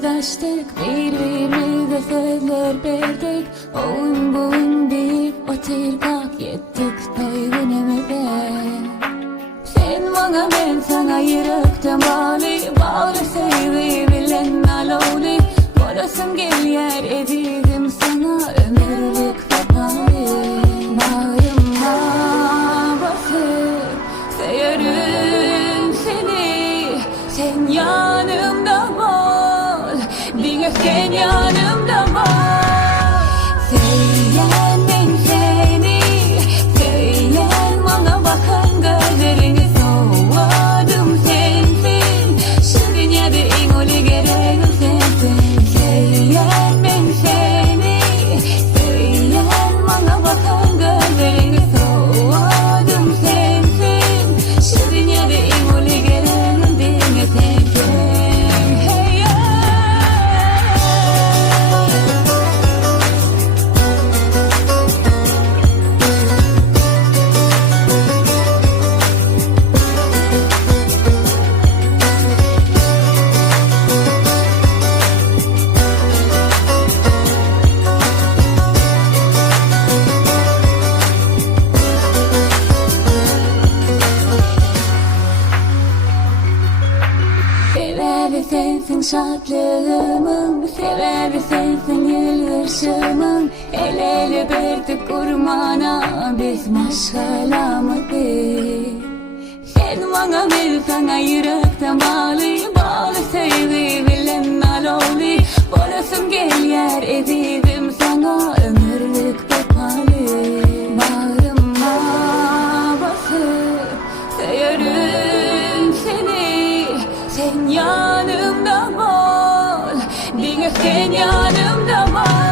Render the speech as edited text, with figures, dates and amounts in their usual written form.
sırdaştık, birbirimize sözler verdik. Oyun boyun deyip oturkak yettik toy günümüze. Sen bana, ben sana yürekten bağlı sevgi bilen aloli. Bolasım gel yer edildim sana ömürlük vefalı. Bağrıma basıp severim seni. Sen yanımda ol, bir sen yanımda ol. Söyleyen ben seni, söyleyen bana bakan gözlerini soğudım sensin. Şu dünyada en ulu gereğim sensin. Söyleyen ben seni, söyleyen bana bakan gözlerini soğudım sensin. Şu dünyada en ulu gereğim dinle sensin. Hey ya. Sebebi sensin şadlığımın, sebebi sensin yılışımın. El ele verdik kurmana biz maşgalamızı. Sen bana, ben sana yürekten bağlı sevgi bilen aloli. Bolasım gel yer edildim sana ömürlük vefalı. Bağrıma basıp severim seni. Sen yanımda ol, bir sen yanımda ol.